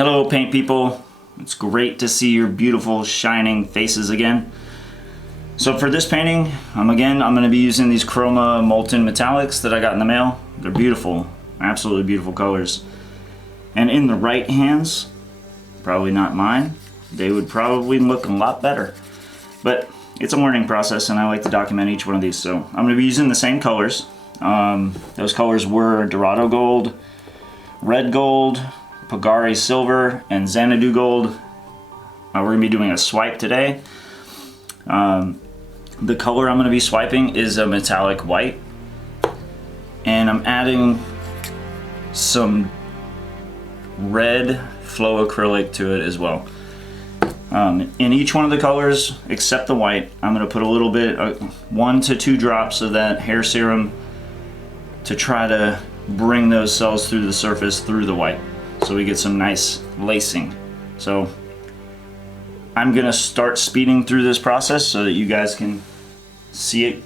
Hello paint people, it's great to see your beautiful shining faces again. So for this painting, I'm going to be using these Chroma Molten Metallics that I got in the mail. They're beautiful, absolutely beautiful colors. And in the right hands, probably not mine, they would probably look a lot better. But it's a learning process and I like to document each one of these. So I'm going to be using the same colors. Those colors were Dorado Gold, Red Gold, Pagari Silver, and Xanadu Gold. We're going to be doing a swipe today. The color I'm going to be swiping is a metallic white. And I'm adding some red flow acrylic to it as well. In each one of the colors, except the white, I'm going to put a little bit, 1 to 2 drops of that hair serum to try to bring those cells through the surface through the white, so we get some nice lacing. So I'm going to start speeding through this process so that you guys can see it